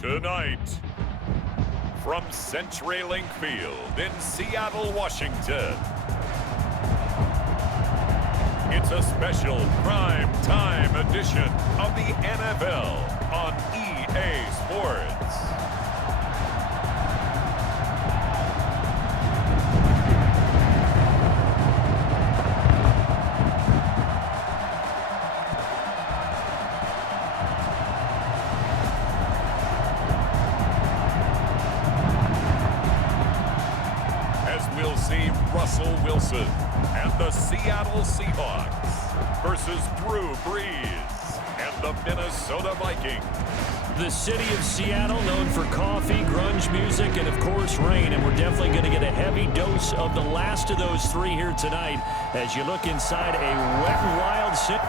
Tonight, from CenturyLink Field in Seattle, Washington, it's a special prime time edition of the NFL on EA Sports. We'll see Russell Wilson and the Seattle Seahawks versus Drew Brees and the Minnesota Vikings. The city of Seattle, known for coffee, grunge music, and, of course, rain. And we're definitely going to get a heavy dose of the last of those three here tonight as you look inside a wet and wild city.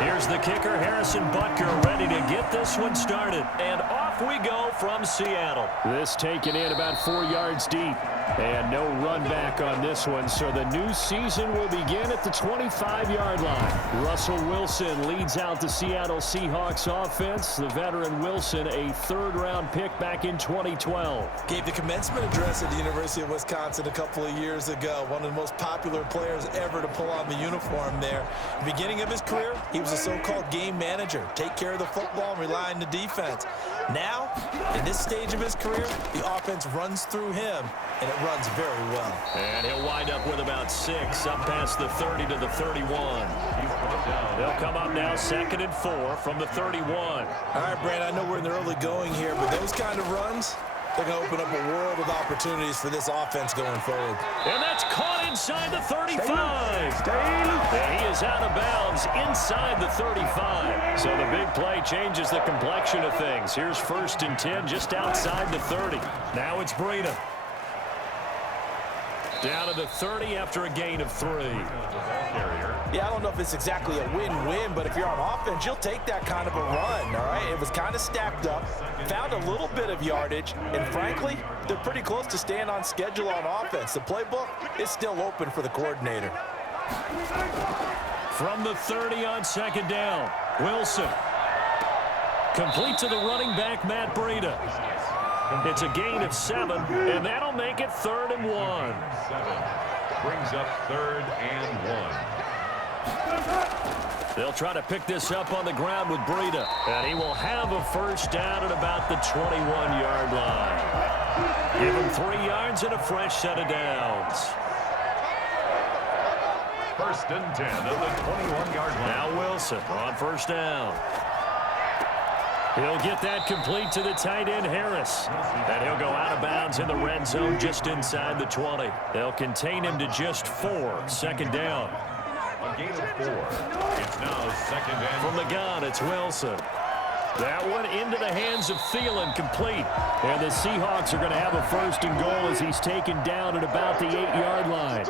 Here's the kicker, Harrison Butker, ready to get this one started. And off we go from Seattle. This taken in about 4 yards deep. And no run back on this one, so the new season will begin at the 25-yard line. Russell Wilson leads out the Seattle Seahawks offense. The veteran Wilson, a third-round pick back in 2012. Gave the commencement address at the University of Wisconsin a couple of years ago. One of the most popular players ever to pull on the uniform there. The beginning of his career, he was a so-called game manager. Take care of the football and rely on the defense. Now, in this stage of his career, the offense runs through him, and it runs very well. And he'll wind up with about 6, up past the 30 to the 31. They'll come up now 2nd and 4 from the 31. All right, Brand, I know we're in the early going here, but those kind of runs, they're going to open up a world of opportunities for this offense going forward. And that's caught inside the 35. And he is out of bounds inside the 35. So the big play changes the complexion of things. Here's 1st and 10 just outside the 30. Now it's Breida. Down to the 30 after a gain of 3. Yeah, I don't know if it's exactly a win-win, but if you're on offense, you'll take that kind of a run, all right? It was kind of stacked up, found a little bit of yardage, and frankly, they're pretty close to staying on schedule on offense. The playbook is still open for the coordinator. From the 30 on 2nd down, Wilson. Complete to the running back, Matt Breida. It's a gain of 7, and that'll make it 3rd and 1. 7 brings up 3rd and 1. They'll try to pick this up on the ground with Breida, and he will have a 1st down at about the 21-yard line. Give him 3 yards and a fresh set of downs. 1st and 10 at the 21-yard line. Now Wilson on 1st down. He'll get that complete to the tight end, Harris. And he'll go out of bounds in the red zone just inside the 20. They'll contain him to just 4. 2nd down. A gain of 4. It's now 2nd and... From the gun, it's Wilson. That one into the hands of Thielen, complete. And the Seahawks are going to have a 1st and goal as he's taken down at about the 8-yard line.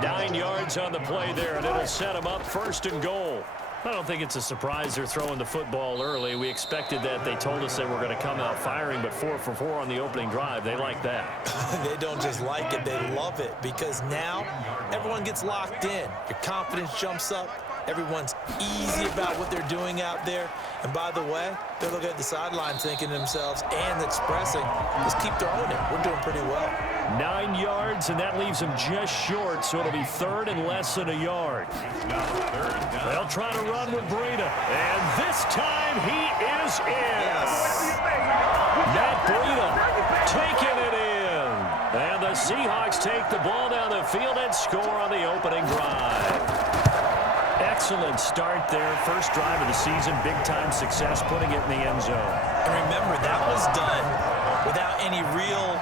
9 yards on the play there, and it'll set him up 1st and goal. I don't think it's a surprise they're throwing the football early. We expected that. They told us they were going to come out firing, but 4 for 4 on the opening drive. They like that. They don't just like it, they love it, because now everyone gets locked in. Your confidence jumps up. Everyone's easy about what they're doing out there. And by the way, they're looking at the sideline thinking to themselves and expressing, let's keep throwing it. We're doing pretty well. 9 yards, and that leaves them just short, so it'll be 3rd and less than a yard. They'll try to run with Breida, and this time he is in. Matt Breida taking it in. And the Seahawks take the ball down the field and score on the opening drive. Excellent start there. 1st drive of the season, big-time success, putting it in the end zone. And remember, that was done without any real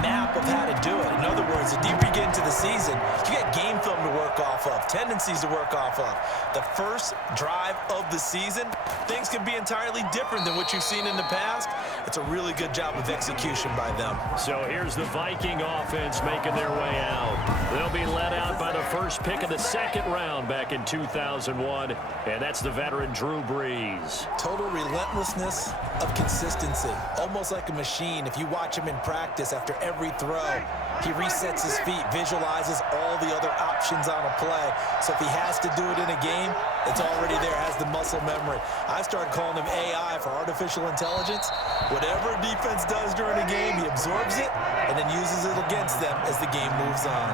map of how to do it. In other words, the deeper you get into the season, you get game film to work off of, tendencies to work off of. The 1st drive of the season, things can be entirely different than what you've seen in the past. It's a really good job of execution by them. So here's the Viking offense making their way out. They'll be led out by the 1st pick of the 2nd round back in 2001, and that's the veteran Drew Brees. Total relentlessness of consistency, almost like a machine. If you watch him in practice after every throw, he resets his feet, visualizes all the other options on on a play. So if he has to do it in a game, it's already there, has the muscle memory. I started calling him AI for artificial intelligence. Whatever defense does during a game, he absorbs it and then uses it against them as the game moves on.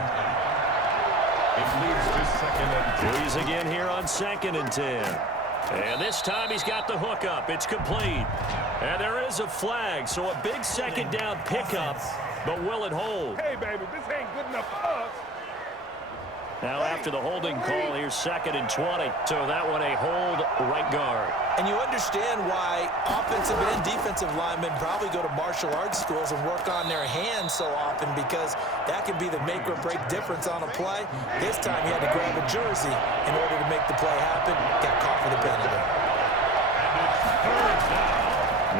It leads to 2nd and 10. Breeze again here on 2nd and 10. And this time he's got the hookup. It's complete. And there is a flag, so a big 2nd down pickup, but will it hold? Hey, baby, this ain't good enough for us. Now after the holding call, here's 2nd and 20. So that one a hold right guard. And you understand why offensive and defensive linemen probably go to martial arts schools and work on their hands so often, because that can be the make or break difference on a play. This time he had to grab a jersey in order to make the play happen. Got caught for the penalty.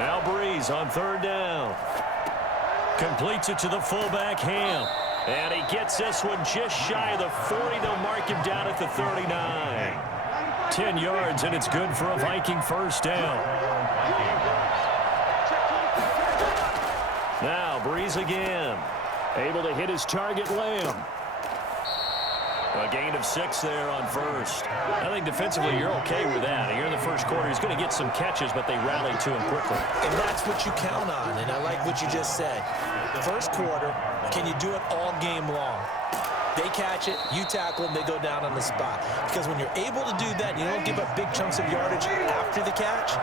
Now Breeze on 3rd down. Completes it to the fullback, Ham. And he gets this one just shy of the 40. They'll mark him down at the 39. 10 yards, and it's good for a Viking 1st down. Now Breeze again. Able to hit his target, Lamb. A gain of 6 there on 1st. I think defensively you're okay with that. Here in the 1st quarter, he's going to get some catches, but they rally to him quickly. And that's what you count on, and I like what you just said. 1st quarter, can you do it all game long? They catch it, you tackle them, they go down on the spot. Because when you're able to do that, you don't give up big chunks of yardage after the catch,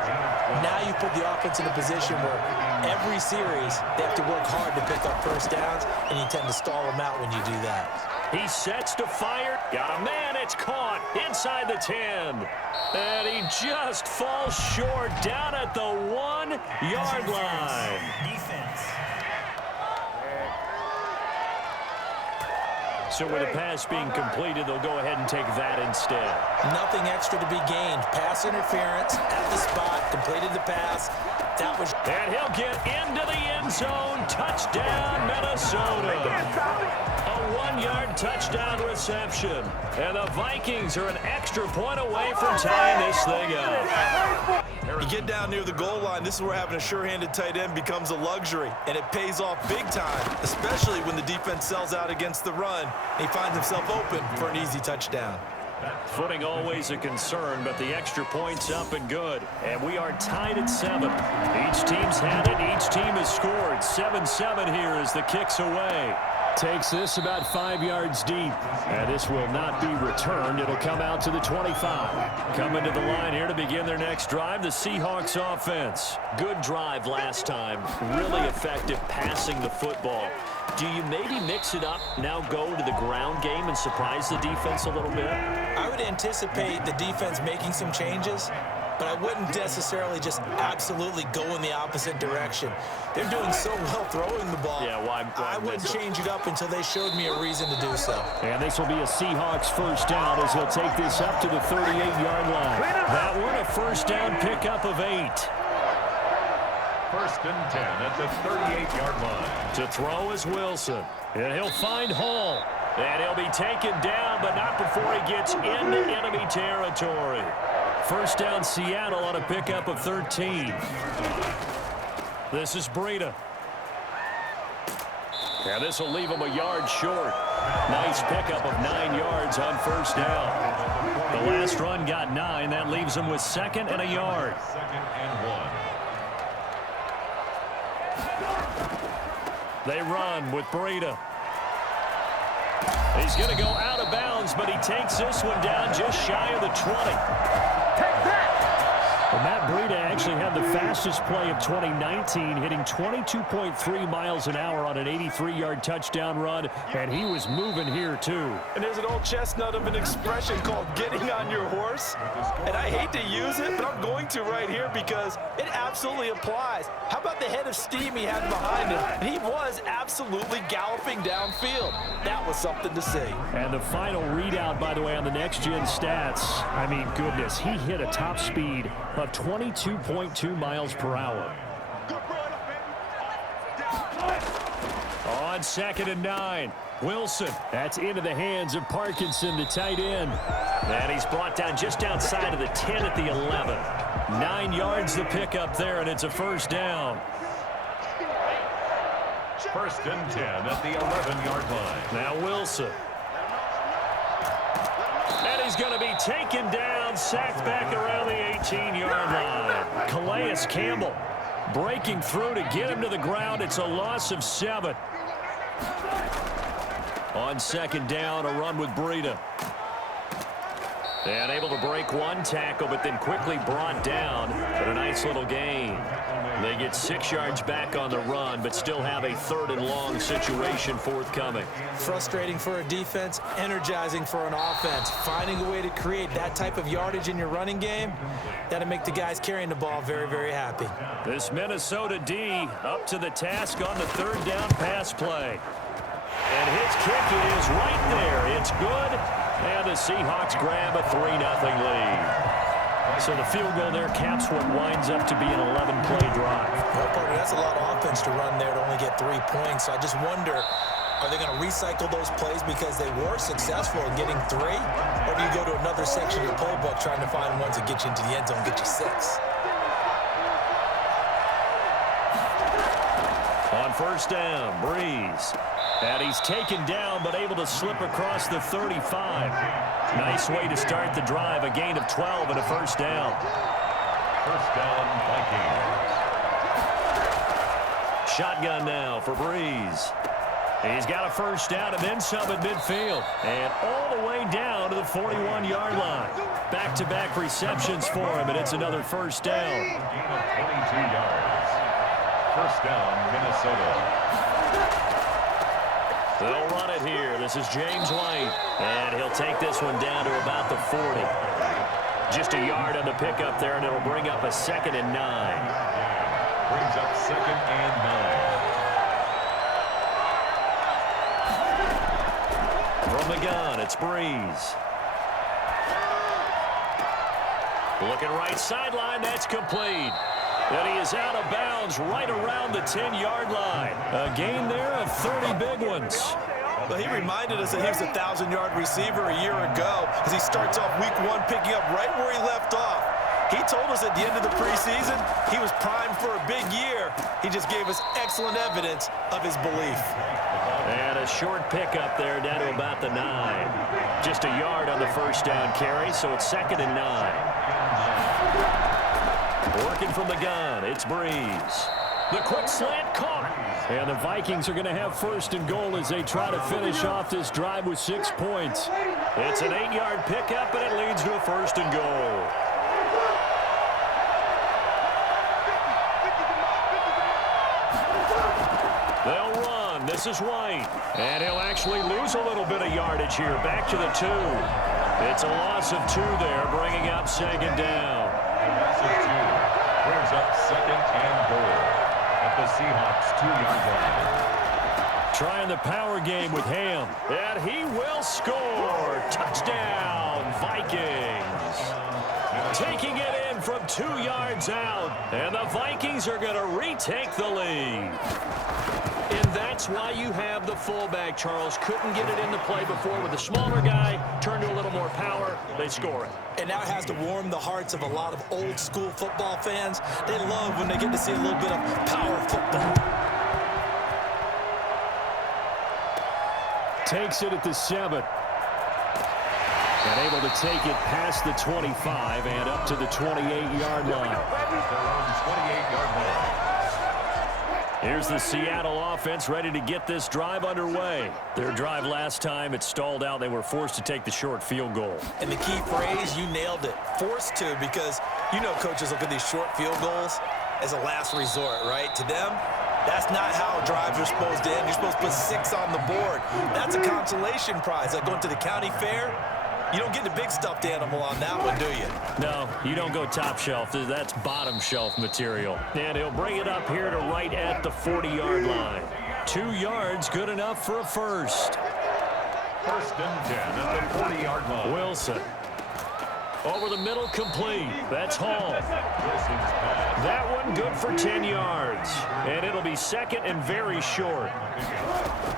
now you put the offense in a position where every series they have to work hard to pick up 1st downs, and you tend to stall them out when you do that. He sets to fire. Got a man. It's caught inside the 10. And he just falls short down at the 1-yard line. Defense. So with the pass being completed, they'll go ahead and take that instead. Nothing extra to be gained. Pass interference at the spot, completed the pass. That was... And he'll get into the end zone. Touchdown, Minnesota. A 1-yard touchdown reception. And the Vikings are an extra point away from tying this thing up. You get down near the goal line, this is where having a sure-handed tight end becomes a luxury, and it pays off big time, especially when the defense sells out against the run, and he finds himself open for an easy touchdown. Footing always a concern, but the extra point's up and good. And we are tied at 7. Each team's had it. Each team has scored. 7-7 here as the kick's away. Takes this about 5 yards deep. And this will not be returned. It'll come out to the 25. Coming to the line here to begin their next drive, the Seahawks offense. Good drive last time. Really effective passing the football. Do you maybe mix it up, now go to the ground game and surprise the defense a little bit? I would anticipate the defense making some changes, but I wouldn't necessarily just absolutely go in the opposite direction. They're doing so well throwing the ball. Yeah, why I wouldn't change it up until they showed me a reason to do so. And this will be a Seahawks 1st down as he'll take this up to the 38-yard line. That one, a 1st down pickup of 8. 1st and 10 at the 38-yard line. To throw is Wilson. And he'll find Hall. And he'll be taken down, but not before he gets into enemy territory. 1st down Seattle on a pickup of 13. This is Breida. And this will leave him a yard short. Nice pickup of 9 yards on 1st down. The last run got 9. That leaves him with 2nd and a yard. 2nd and 1. They run with Breida. He's going to go out of bounds, but he takes this one down just shy of the 20. Well, Matt Breida actually had the fastest play of 2019, hitting 22.3 miles an hour on an 83-yard touchdown run, and he was moving here too. And there's an old chestnut of an expression called getting on your horse, and I hate to use it, but I'm going to right here because it absolutely applies. How about the head of steam he had behind him? And he was absolutely galloping downfield. That was something to see. And the final readout, by the way, on the next-gen stats, I mean, goodness, he hit a top speed of 22.2 miles per hour. On 2nd and 9, Wilson. That's into the hands of Parkinson, the tight end. And he's brought down just outside of the 10 at the 11. 9 yards the pickup there, and it's a 1st down. 1st and 10 at the 11-yard line. Now Wilson. he's going to be taken down, sacked back around the 18-yard line. Calais Campbell breaking through to get him to the ground. It's a loss of 7. On second down, a run with Breida. And able to break one tackle, but then quickly brought down. But a nice little gain. They get 6 yards back on the run, but still have a 3rd and long situation forthcoming. Frustrating for a defense, energizing for an offense. Finding a way to create that type of yardage in your running game, that'll make the guys carrying the ball very, very happy. This Minnesota D up to the task on the 3rd down pass play. And his kick is right there. It's good. And the Seahawks grab a 3-0 lead. So the field goal there caps what winds up to be an 11-play drive. Well, partner, that's a lot of offense to run there to only get 3 points. So I just wonder, are they going to recycle those plays because they were successful in getting 3? Or do you go to another section of your playbook trying to find ones that get you into the end zone and get you 6? On first down, Breeze. And he's taken down, but able to slip across the 35. Nice way to start the drive. A gain of 12 and a first down. First down, Vikings. Shotgun now for Breeze. He's got a first down and then some at midfield. And all the way down to the 41-yard line. Back-to-back receptions for him, and it's another first down. Gain of 22 yards. First down, Minnesota. They'll run it here. This is James White. And he'll take this one down to about the 40. Just a yard on the pickup there, and it'll bring up a 2nd and 9. Brings up 2nd and 9. From the gun, it's Breeze. Looking right sideline, that's complete. And he is out of bounds right around the 10-yard line. A gain there of 30 big ones. Well, he reminded us that he was a 1,000-yard receiver a year ago as he starts off week 1 picking up right where he left off. He told us at the end of the preseason he was primed for a big year. He just gave us excellent evidence of his belief. And a short pickup there down to about the 9. Just a yard on the first down carry, so it's 2nd and 9. Working from the gun, it's Breeze. The quick slant caught. And the Vikings are going to have 1st and goal as they try to finish off this drive with 6 points. It's an 8-yard pickup, and it leads to a 1st and goal. They'll run. This is White. And he'll actually lose a little bit of yardage here. Back to the 2. It's a loss of 2 there, bringing up 2nd down. Loss of 2. Brings up 2nd and goal at the Seahawks 2-yard line. Trying the power game with Ham. And he will score. Touchdown, Vikings. Taking it in from 2 yards out. And the Vikings are going to retake the lead. And that's why you have the fullback, Charles. Couldn't get it into play before with the smaller guy. Turned to a little more power. They score it. And now it has to warm the hearts of a lot of old-school football fans. They love when they get to see a little bit of power football. Takes it at the 7. And able to take it past the 25 and up to the 28-yard line. Their own 28-yard line. Here's the Seattle offense ready to get this drive underway. Their drive last time, it stalled out. They were forced to take the short field goal. And the key phrase, you nailed it. Forced to, because you know coaches look at these short field goals as a last resort, right? To them, that's not how drives are supposed to end. You're supposed to put 6 on the board. That's a consolation prize. Like going to the county fair, you don't get the big stuffed animal on that one, do you? No, you don't go top shelf. That's bottom shelf material. And he'll bring it up here to right at the 40-yard line. 2 yards, good enough for a first. 1st and 10 at the 40-yard line. Wilson. Over the middle, complete. That's Hall. That one good for 10 yards. And it'll be 2nd and very short.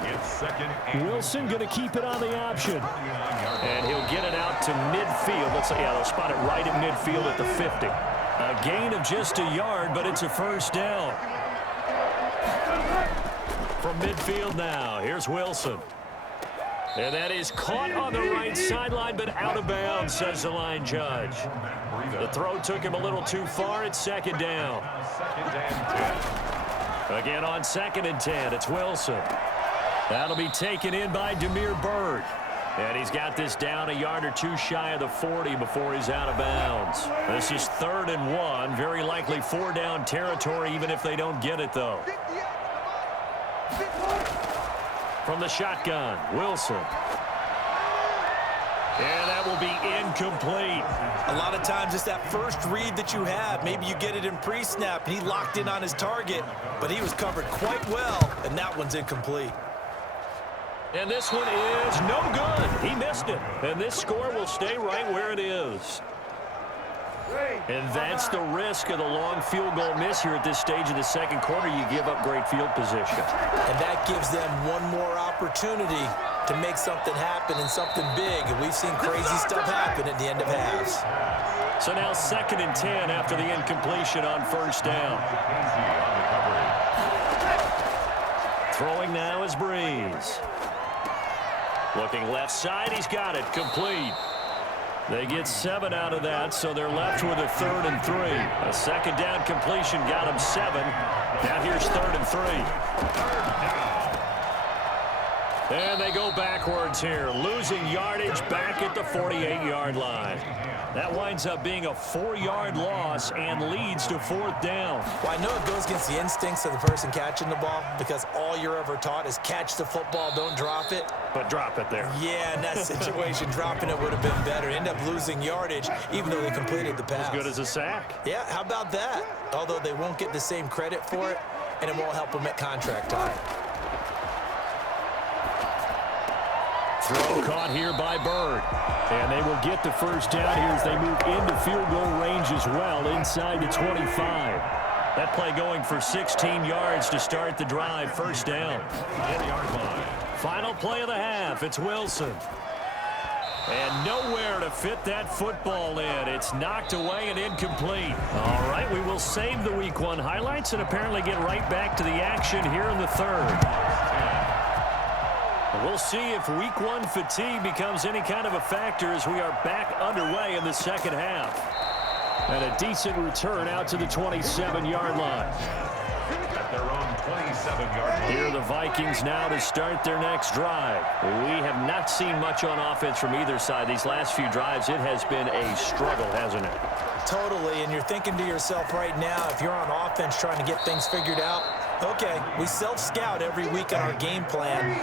It's 2nd and Wilson going to keep it on the option. And he'll get it out to midfield. Let's say, yeah, they'll spot it right at midfield at the 50. A gain of just a yard, but it's a first down. From midfield now, here's Wilson. And that is caught on the right sideline, but out of bounds, says the line judge. The throw took him a little too far. It's second down. Again on 2nd and 10, it's Wilson. That'll be taken in by Damiere Byrd. And he's got this down a yard or two shy of the 40 before he's out of bounds. This is 3rd and 1. Very likely 4-down territory, even if they don't get it, though. From the shotgun, Wilson. And that will be incomplete. A lot of times it's that first read that you have. Maybe you get it in pre-snap, and he locked in on his target, but he was covered quite well, and that one's incomplete. And this one is no good. He missed it. And this score will stay right where it is. And that's the risk of the long field goal miss here at this stage of the second quarter. You give up great field position. And that gives them one more opportunity to make something happen and something big. And we've seen crazy stuff happen at the end of halves. So now 2nd and 10 after the incompletion on 1st down. Throwing now is Breeze. Looking left side, he's got it, complete. They get 7 out of that, so they're left with a 3rd and 3. A 2nd down completion got him 7. Now here's 3rd and 3. And they go backwards here, losing yardage back at the 48-yard line. That winds up being a 4-yard loss and leads to 4th down. Well, I know it goes against the instincts of the person catching the ball because all you're ever taught is catch the football, don't drop it. But drop it there. Yeah, in that situation, dropping it would have been better. End up losing yardage, even though they completed the pass. As good as a sack. Yeah, how about that? Although they won't get the same credit for it, and it won't help them at contract time. Throw caught here by Byrd. And they will get the 1st down here as they move into field goal range as well, inside the 25. That play going for 16 yards to start the drive, 1st down. Final play of the half, it's Wilson. And nowhere to fit that football in. It's knocked away and incomplete. All right, we will save the Week 1 highlights and apparently get right back to the action here in the 3rd. We'll see if Week 1 fatigue becomes any kind of a factor as we are back underway in the 2nd half. And a decent return out to the 27-yard line. At their own 27-yard line. Here are the Vikings now to start their next drive. We have not seen much on offense from either side. These last few drives, it has been a struggle, hasn't it? Totally, and you're thinking to yourself right now, if you're on offense trying to get things figured out, okay, we self-scout every week on our game plan.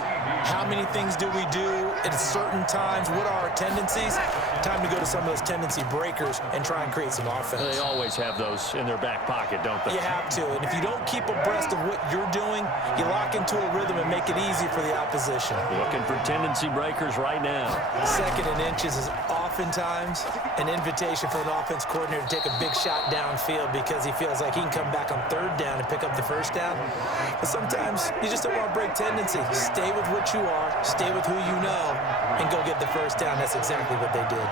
How many things do we do at certain times? What are our tendencies? Time to go to some of those tendency breakers and try and create some offense. They always have those in their back pocket, don't they? You have to, and if you don't keep abreast of what you're doing, you lock into a rhythm and make it easy for the opposition. Looking for tendency breakers right now. 2nd and inches is oftentimes an invitation for an offense coordinator to take a big shot downfield because he feels like he can come back on 3rd down and pick up the 1st down. But sometimes you just don't want to break tendency. Stay with what you are, stay with who you know, and go get the 1st down. That's exactly what they did.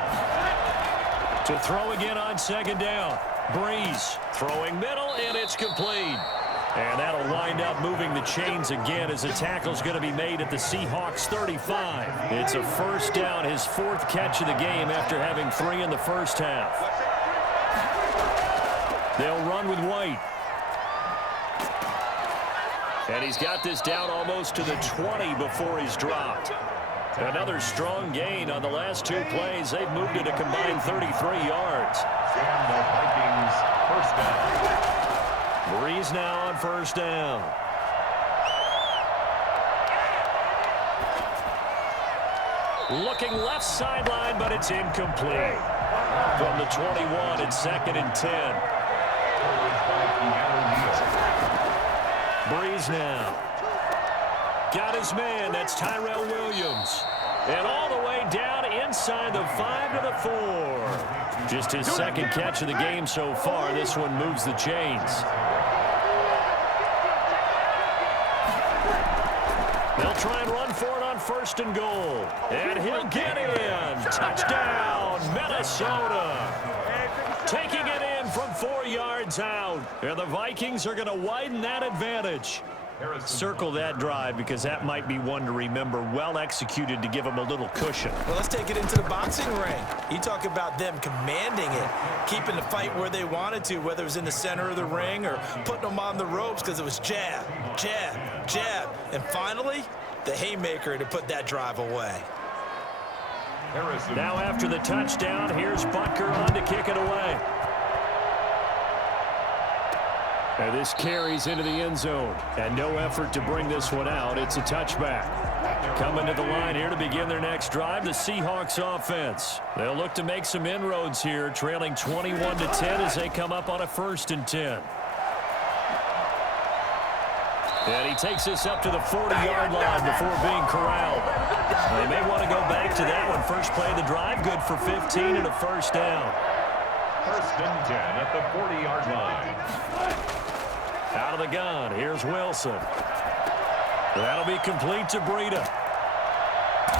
To throw again on 2nd down. Breeze throwing middle, and it's complete. And that'll wind up moving the chains again as the tackle's going to be made at the Seahawks 35. It's a 1st down, his 4th catch of the game after having 3 in the 1st half. They'll run with White. And he's got this down almost to the 20 before he's dropped. Another strong gain on the last 2 plays. They've moved it a combined 33 yards. And the Vikings 1st down. Breeze now on 1st down. Looking left sideline, but it's incomplete. From the 21, it's 2nd and 10. Breeze now. Got his man. That's Tyrell Williams. And all the way down inside the 5 to the 4. Just his 2nd catch of the game so far. This one moves the chains. They'll try and run for it on 1st and goal. And he'll get in. Touchdown, Minnesota. Taking it in from 4 yards out. And the Vikings are going to widen that advantage. Circle that drive because that might be one to remember. Well executed to give them a little cushion. Well, let's take it into the boxing ring. You talk about them commanding it, keeping the fight where they wanted to, whether it was in the center of the ring or putting them on the ropes because it was jab, jab, jab. And finally, the haymaker to put that drive away. Now after the touchdown, here's Butker on to kick it away. And this carries into the end zone. And no effort to bring this one out. It's a touchback. Coming to the line here to begin their next drive, the Seahawks offense. They'll look to make some inroads here, trailing 21-10 as they come up on a 1st and 10. And he takes this up to the 40-yard line before being corralled. They may want to go back to that one. First play of the drive, good for 15 and a 1st down. 1st and 10 at the 40-yard line. Out of the gun, here's Wilson. That'll be complete to Breida.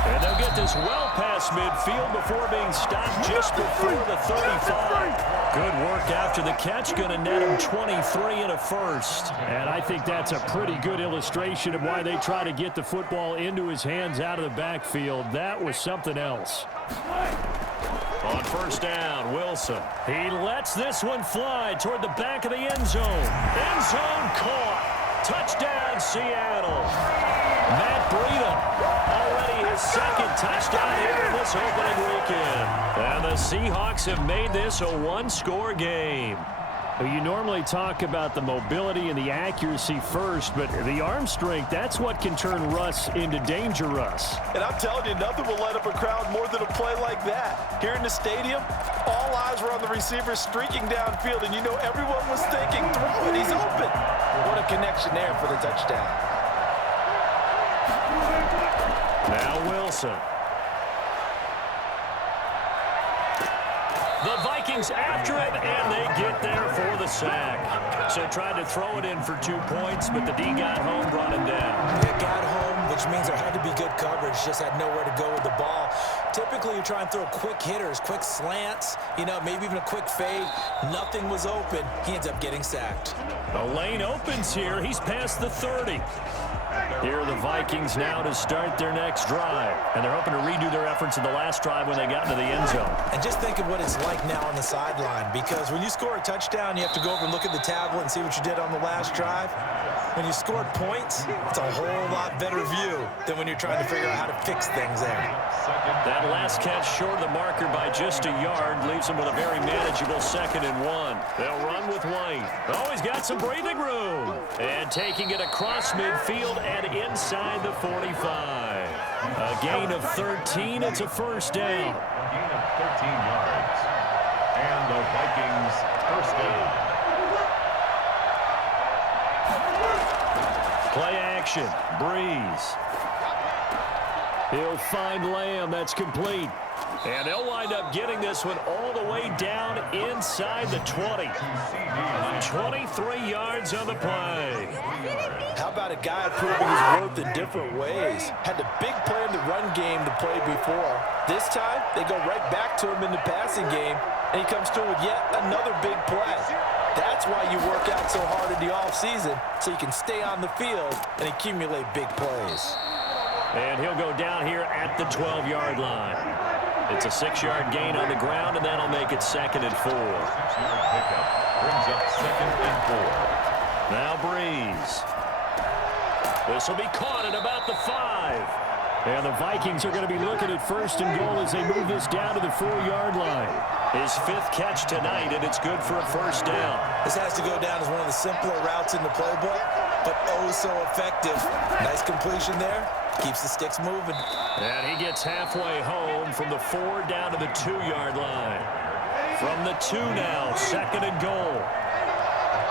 And they'll get this well past midfield before being stopped just before the 35. Good work after the catch, going to net him 23 and a 1st. And I think that's a pretty good illustration of why they try to get the football into his hands out of the backfield. That was something else. On 1st down, Wilson. He lets this one fly toward the back of the end zone. End zone caught. Touchdown, Seattle. Matt Breida, already his 2nd touchdown here in this opening weekend. And the Seahawks have made this a 1-score game. You normally talk about the mobility and the accuracy first, but the arm strength, that's what can turn Russ into danger Russ. And I'm telling you, nothing will light up a crowd more than a play like that. Here in the stadium, all eyes were on the receiver streaking downfield, and you know everyone was thinking, throw it, he's open. What a connection there for the touchdown. Now Wilson. The Vikings after it, and they get there for the sack. So tried to throw it in for 2 points, but the D got home, brought him down. It got home, which means there had to be good coverage, just had nowhere to go with the ball. Typically, you're trying to throw quick hitters, quick slants, you know, maybe even a quick fade. Nothing was open. He ends up getting sacked. The lane opens here. He's past the 30. Here are the Vikings now to start their next drive. And they're hoping to redo their efforts in the last drive when they got into the end zone. And just think of what it's like now on the sideline, because when you score a touchdown, you have to go over and look at the tablet and see what you did on the last drive. When you scored points, it's a whole lot better view than when you're trying to figure out how to fix things there. That last catch short of the marker by just a yard leaves them with a very manageable 2nd and 1. They'll run with White. Oh, he's got some breathing room. And taking it across midfield and inside the 45. A gain of 13. It's a 1st down. A gain of 13 yards. And the Vikings 1st down. Play action. Breeze. He'll find Lamb. That's complete. And they'll wind up getting this one all the way down inside the 20. 23 yards on the play. How about a guy proving his worth in different ways? Had the big play in the run game to play before. This time, they go right back to him in the passing game, and he comes through with yet another big play. That's why you work out so hard in the offseason, so you can stay on the field and accumulate big plays. And he'll go down here at the 12-yard line. It's a 6-yard gain on the ground, and that'll make it 2nd and 4. 6-yard pickup brings up 2nd and 4. Now Breeze. This will be caught at about the 5. And the Vikings are going to be looking at 1st and goal as they move this down to the 4-yard line. His 5th catch tonight, and it's good for a 1st down. This has to go down as one of the simpler routes in the playbook, but oh so effective. Nice completion there. Keeps the sticks moving. And he gets halfway home from the 4 down to the 2-yard line. From the 2 now, 2nd and goal.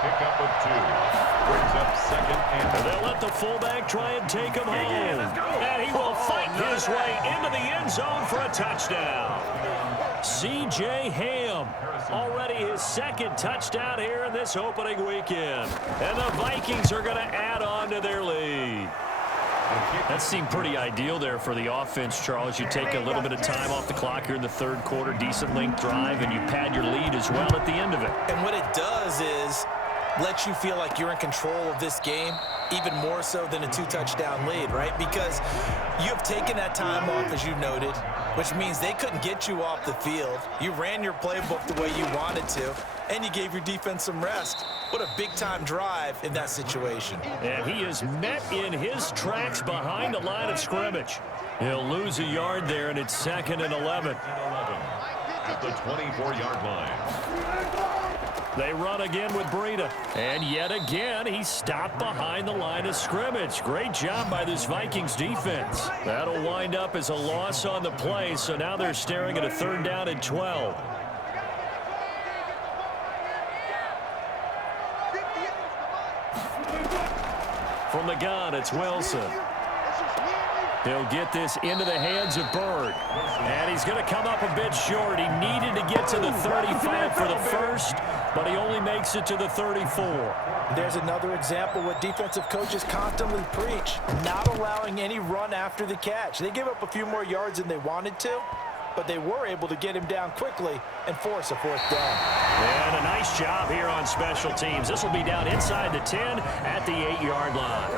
Pickup of 2. Brings up 2nd and They'll let the fullback try and take him home. And he will fight his way into the end zone for a touchdown. C.J. Ham, already his 2nd touchdown here in this opening weekend. And the Vikings are going to add on to their lead. That seemed pretty ideal there for the offense, Charles. You take a little bit of time off the clock here in the 3rd quarter, decent length drive, and you pad your lead as well at the end of it. And what it does is let you feel like you're in control of this game, even more so than a 2-touchdown lead, right? Because you have taken that time off, as you noted, which means they couldn't get you off the field. You ran your playbook the way you wanted to, and you gave your defense some rest. What a big-time drive in that situation. And he is met in his tracks behind the line of scrimmage. He'll lose a yard there, and it's 2nd and 11. At the 24-yard line. They run again with Breida. And yet again, he's stopped behind the line of scrimmage. Great job by this Vikings defense. That'll wind up as a loss on the play, so now they're staring at a 3rd down and 12. From the gun, it's Wilson. He'll get this into the hands of Byrd. And he's going to come up a bit short. He needed to get to the 35 for the first, but he only makes it to the 34. There's another example what defensive coaches constantly preach, not allowing any run after the catch. They gave up a few more yards than they wanted to, but they were able to get him down quickly and force a 4th down. And a nice job here on special teams. This will be down inside the 10 at the 8-yard line.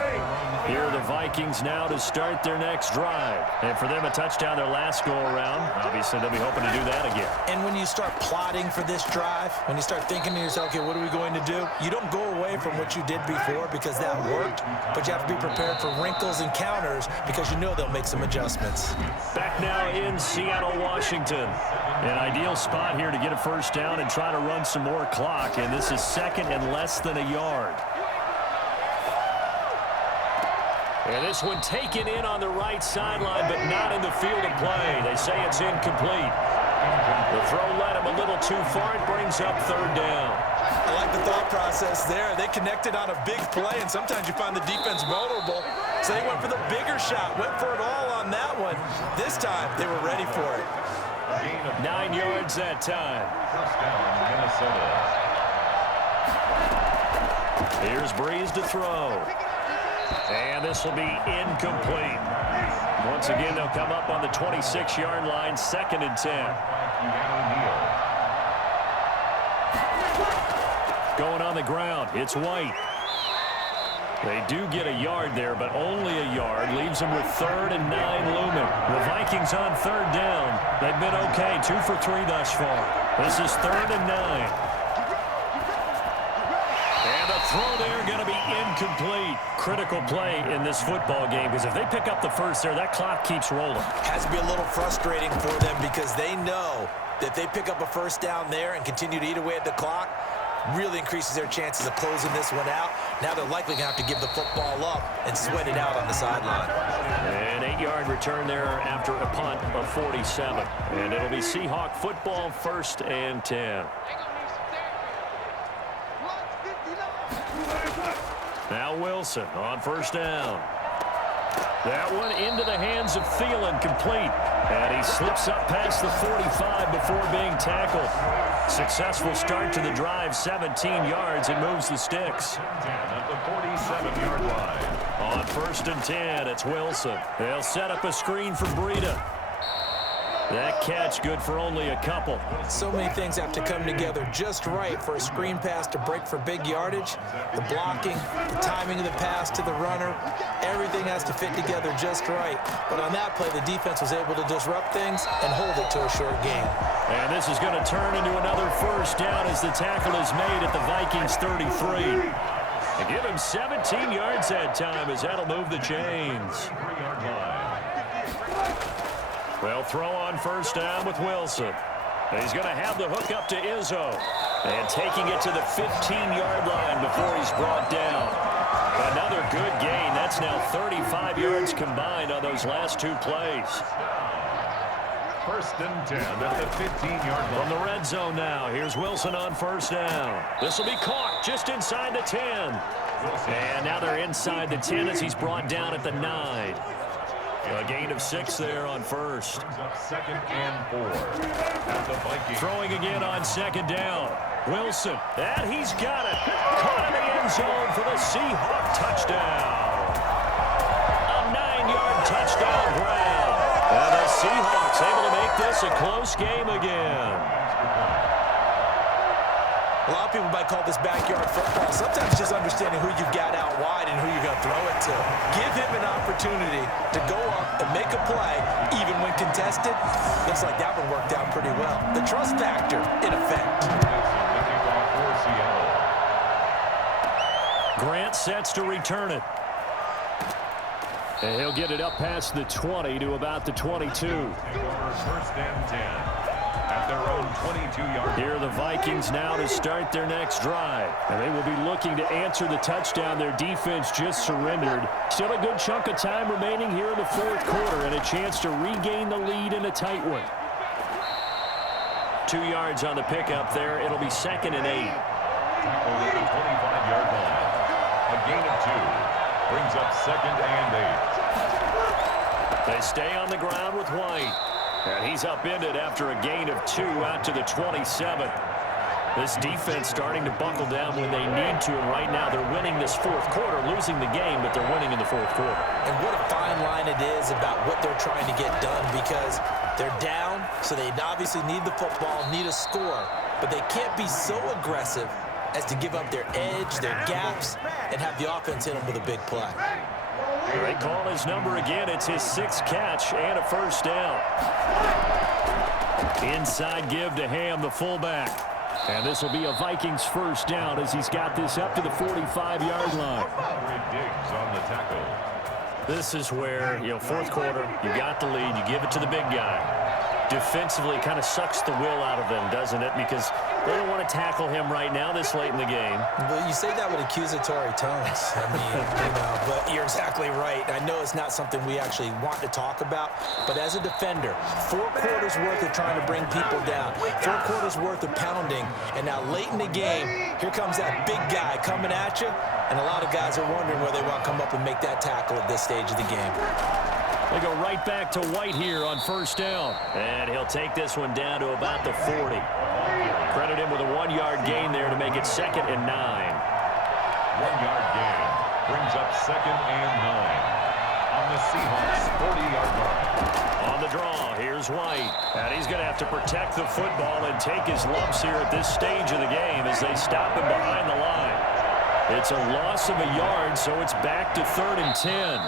Here are the Vikings now to start their next drive. And for them, a touchdown their last go-around. Obviously, they'll be hoping to do that again. And when you start plotting for this drive, when you start thinking to yourself, okay, what are we going to do? You don't go away from what you did before because that worked, but you have to be prepared for wrinkles and counters because you know they'll make some adjustments. Back now in Seattle, Washington. An ideal spot here to get a 1st down and try to run some more clock. And this is 2nd and less than a yard. And this one taken in on the right sideline, but not in the field of play. They say it's incomplete. The throw led him a little too far. It brings up 3rd down. I like the thought process there. They connected on a big play, and sometimes you find the defense vulnerable. So they went for the bigger shot, went for it all on that one. This time, they were ready for it. 9 yards that time. Here's Breeze to throw. And this will be incomplete. Once again, they'll come up on the 26-yard line, 2nd and 10. Going on the ground, it's White. They do get a yard there, but only a yard. Leaves them with 3rd and 9 looming. The Vikings on 3rd down. They've been okay, 2 for 3 thus far. This is 3rd and 9. And the throw there going to be incomplete. Critical play in this football game because if they pick up the first there, that clock keeps rolling. Has to be a little frustrating for them because they know that if they pick up a 1st down there and continue to eat away at the clock, really increases their chances of closing this one out. Now they're likely going to have to give the football up and sweat it out on the sideline. An 8-yard return there after a punt of 47. And it'll be Seahawk football, 1st and 10. Now Wilson on 1st down. That one into the hands of Thielen, complete. And he slips up past the 45 before being tackled. Successful start to the drive, 17 yards, and moves the sticks. At the 47-yard line. On 1st and 10, it's Wilson. They'll set up a screen for Breida. That catch good for only a couple. So many things have to come together just right for a screen pass to break for big yardage. The blocking, the timing of the pass to the runner, everything has to fit together just right. But on that play, the defense was able to disrupt things and hold it to a short game. And this is going to turn into another 1st down as the tackle is made at the Vikings 33. And give him 17 yards that time as that'll move the chains. Well, throw on 1st down with Wilson. He's going to have the hook up to Izzo. And taking it to the 15-yard line before he's brought down. Another good gain. That's now 35 yards combined on those last 2 plays. 1st and 10 at the 15-yard line. From the red zone now, here's Wilson on 1st down. This will be caught just inside the 10. And now they're inside the 10 as he's brought down at the 9. A gain of 6 there on 1st. 2nd and 4 at the Vikings. Throwing again on 2nd down. Wilson, and he's got it. Caught in the end zone for the Seahawk touchdown. A 9-yard touchdown grab. And the Seahawks able to make this a close game again. A lot of people might call this backyard football. Sometimes just understanding who you've got out wide and who you're going to throw it to. Give him an opportunity to go up and make a play, even when contested. Looks like that one worked out pretty well. The trust factor in effect. Grant sets to return it. And he'll get it up past the 20 to about the 22. First and 10 at their own 22-yard. Here are the Vikings now to start their next drive. And they will be looking to answer the touchdown their defense just surrendered. Still a good chunk of time remaining here in the fourth quarter and a chance to regain the lead in a tight one. 2 yards on the pickup there. It'll be 2nd and 8. Over the 25-yard line. A gain of 2. Brings up 2nd and 8. They stay on the ground with White. And he's upended after a gain of 2 out to the 27. This defense starting to buckle down when they need to. And right now they're winning this fourth quarter, losing the game, but they're winning in the fourth quarter. And what a fine line it is about what they're trying to get done, because they're down, so they obviously need the football, need a score. But they can't be so aggressive as to give up their edge, their gaps, and have the offense hit them with a big play. They call his number again. It's his 6th catch and a first down. Inside give to Ham, the fullback. And this will be a Vikings first down as he's got this up to the 45-yard line. Diggs on the tackle. This is where, fourth quarter, you got the lead, you give it to the big guy. Defensively, kind of sucks the will out of them, doesn't it? Because they don't want to tackle him right now this late in the game. Well, you say that with accusatory tones. I mean, but you're exactly right. I know it's not something we actually want to talk about, but as a defender, 4 quarters worth of trying to bring people down, 4 quarters worth of pounding, and now late in the game, here comes that big guy coming at you, and a lot of guys are wondering whether they want to come up and make that tackle at this stage of the game. They go right back to White here on first down. And he'll take this one down to about the 40. Credit him with a 1-yard gain there to make it 2nd and 9. 1-yard gain brings up 2nd and 9 on the Seahawks 40-yard line. On the draw, here's White. And he's going to have to protect the football and take his lumps here at this stage of the game as they stop him behind the line. It's a loss of a yard, so it's back to 3rd and 10.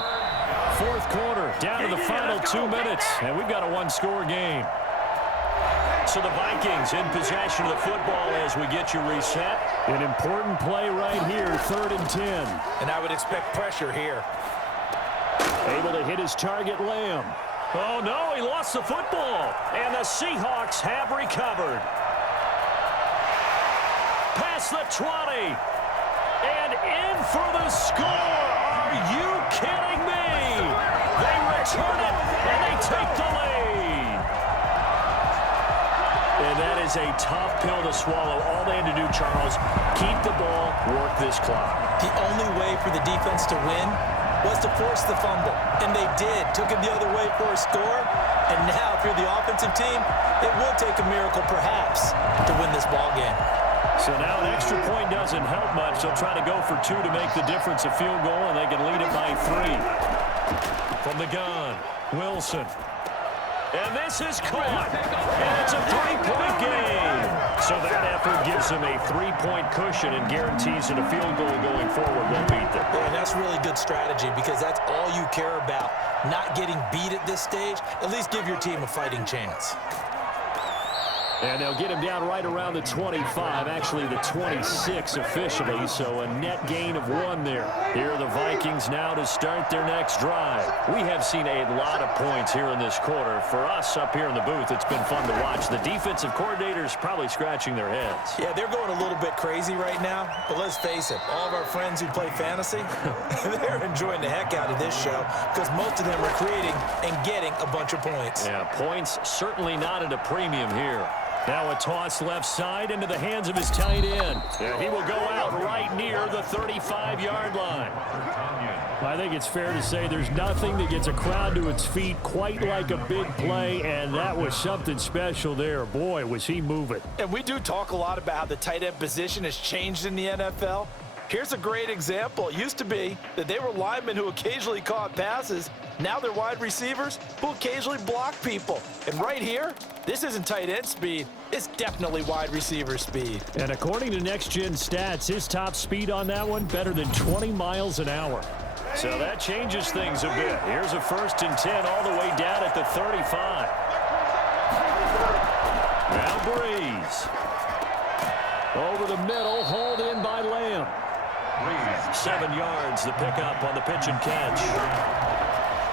Fourth quarter, down to the final 2 minutes, and we've got a 1-score game. So the Vikings in possession of the football as we get you reset. An important play right here, 3rd and 10. And I would expect pressure here. Able to hit his target, Lamb. Oh, no, he lost the football. And the Seahawks have recovered. Past the 20. And in for the score. Are you kidding me? They return it, and they take the lead. And that is a tough pill to swallow. All they had to do, Charles, keep the ball, work this clock. The only way for the defense to win was to force the fumble, and they did. Took it the other way for a score, and now if you're the offensive team, it will take a miracle perhaps to win this ball game. So now an extra point doesn't help much. They'll try to go for 2 to make the difference a field goal, and they can lead it by 3. From the gun, Wilson. And this is caught. And it's a 3-point game. So that effort gives them a 3-point cushion and guarantees that a field goal going forward will beat them. And that's really good strategy because that's all you care about. Not getting beat at this stage. At least give your team a fighting chance. And they'll get him down right around the 25, actually the 26 officially, so a net gain of 1 there. Here are the Vikings now to start their next drive. We have seen a lot of points here in this quarter. For us up here in the booth, it's been fun to watch. The defensive coordinators probably scratching their heads. Yeah, they're going a little bit crazy right now, but let's face it, all of our friends who play fantasy, they're enjoying the heck out of this show because most of them are creating and getting a bunch of points. Yeah, points certainly not at a premium here. Now a toss left side into the hands of his tight end. And he will go out right near the 35-yard line. I think it's fair to say there's nothing that gets a crowd to its feet quite like a big play, and that was something special there. Boy, was he moving. And we do talk a lot about how the tight end position has changed in the NFL. Here's a great example. It used to be that they were linemen who occasionally caught passes. Now they're wide receivers who occasionally block people. And right here, this isn't tight end speed. It's definitely wide receiver speed. And according to Next Gen Stats, his top speed on that one, better than 20 miles an hour. So that changes things a bit. Here's a 1st and 10 all the way down at the 35. Now Breeze. Over the middle, hauled in by Lamb. 7 yards, the pickup on the pitch and catch.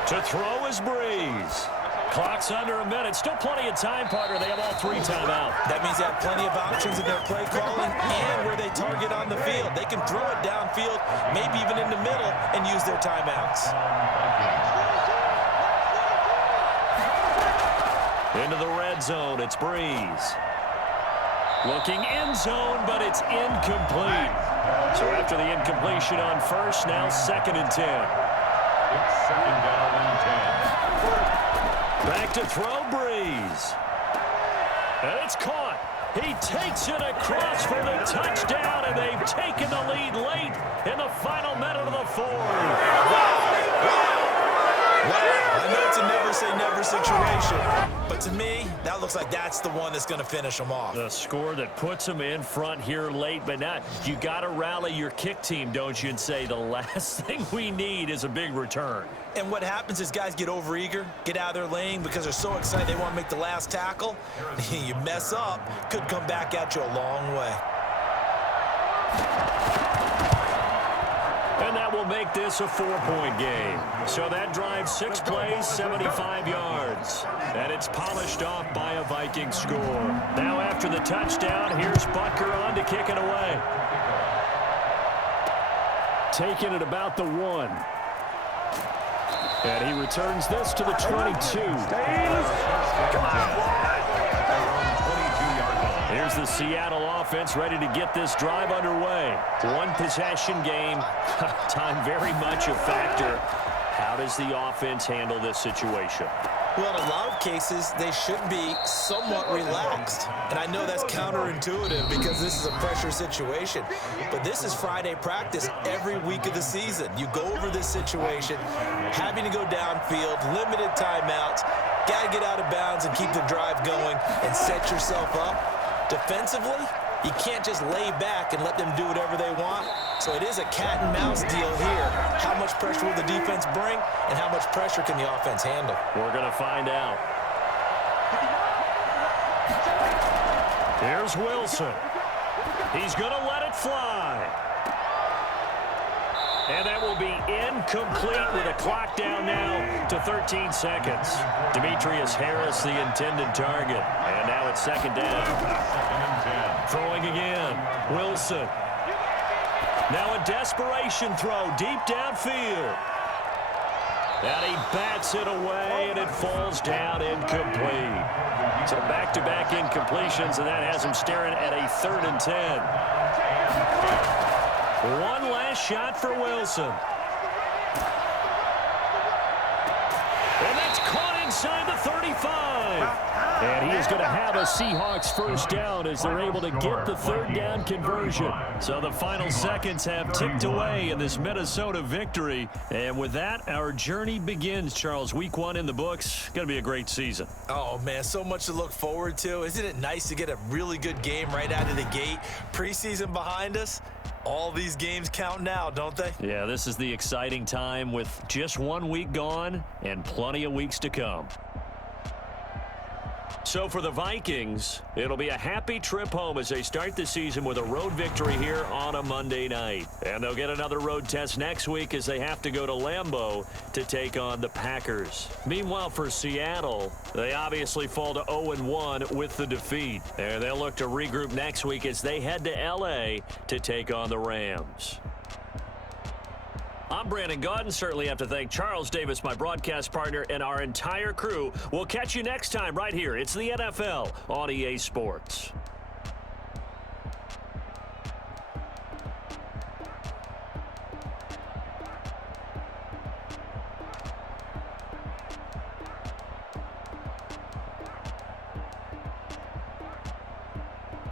To throw is Breeze. Clock's under a minute. Still plenty of time, partner. They have all 3 timeouts. That means they have plenty of options in their play calling and where they target on the field. They can throw it downfield, maybe even in the middle, and use their timeouts. Into the red zone, it's Breeze. Looking end zone, but it's incomplete. So after the incompletion on first, now 2nd and 10. It's 2nd down and 10. Back to throw, Breeze. And it's caught. He takes it across for the touchdown, and they've taken the lead late in the final minute of the 4th. I know it's a never-say-never situation, but to me, that looks like that's the one that's going to finish them off. The score that puts them in front here late, but not. You got to rally your kick team, don't you, and say the last thing we need is a big return. And what happens is guys get overeager, get out of their lane because they're so excited they want to make the last tackle. You mess up, could come back at you a long way. And that will make this a 4-point game. So that drives 6 plays, 75 yards. And it's polished off by a Viking score. Now after the touchdown, here's Butker on to kick it away. Taking it about the 1. And he returns this to the 22. Here's the Seattle offense ready to get this drive underway. 1 possession game. Time very much a factor. How does the offense handle this situation? Well, in a lot of cases, they should be somewhat relaxed. And I know that's counterintuitive because this is a pressure situation. But this is Friday practice every week of the season. You go over this situation, having to go downfield, limited timeouts, got to get out of bounds and keep the drive going and set yourself up. Defensively, you can't just lay back and let them do whatever they want. So it is a cat and mouse deal here. How much pressure will the defense bring, and how much pressure can the offense handle? We're going to find out. Here's Wilson. He's going to let it fly. And that will be incomplete with a clock down now to 13 seconds. Demetrius Harris, the intended target. And now it's 2nd down. Throwing again. Wilson. Now a desperation throw deep downfield. And he bats it away, and it falls down incomplete. So back-to-back incompletions, and that has him staring at a 3rd and 10. One last shot for Wilson. And that's caught inside the 35. And he is going to have a Seahawks 1st down as they're able to get the 3rd down conversion. So the final seconds have ticked away in this Minnesota victory. And with that, our journey begins, Charles. Week 1 in the books. Going to be a great season. Oh, man, so much to look forward to. Isn't it nice to get a really good game right out of the gate? Preseason behind us. All these games count now, don't they? Yeah, this is the exciting time with just 1 week gone and plenty of weeks to come. So for the Vikings, it'll be a happy trip home as they start the season with a road victory here on a Monday night. And they'll get another road test next week as they have to go to Lambeau to take on the Packers. Meanwhile, for Seattle, they obviously fall to 0-1 with the defeat. And they'll look to regroup next week as they head to L.A. to take on the Rams. I'm Brandon Gaudin. Certainly have to thank Charles Davis, my broadcast partner, and our entire crew. We'll catch you next time right here. It's the NFL on EA Sports.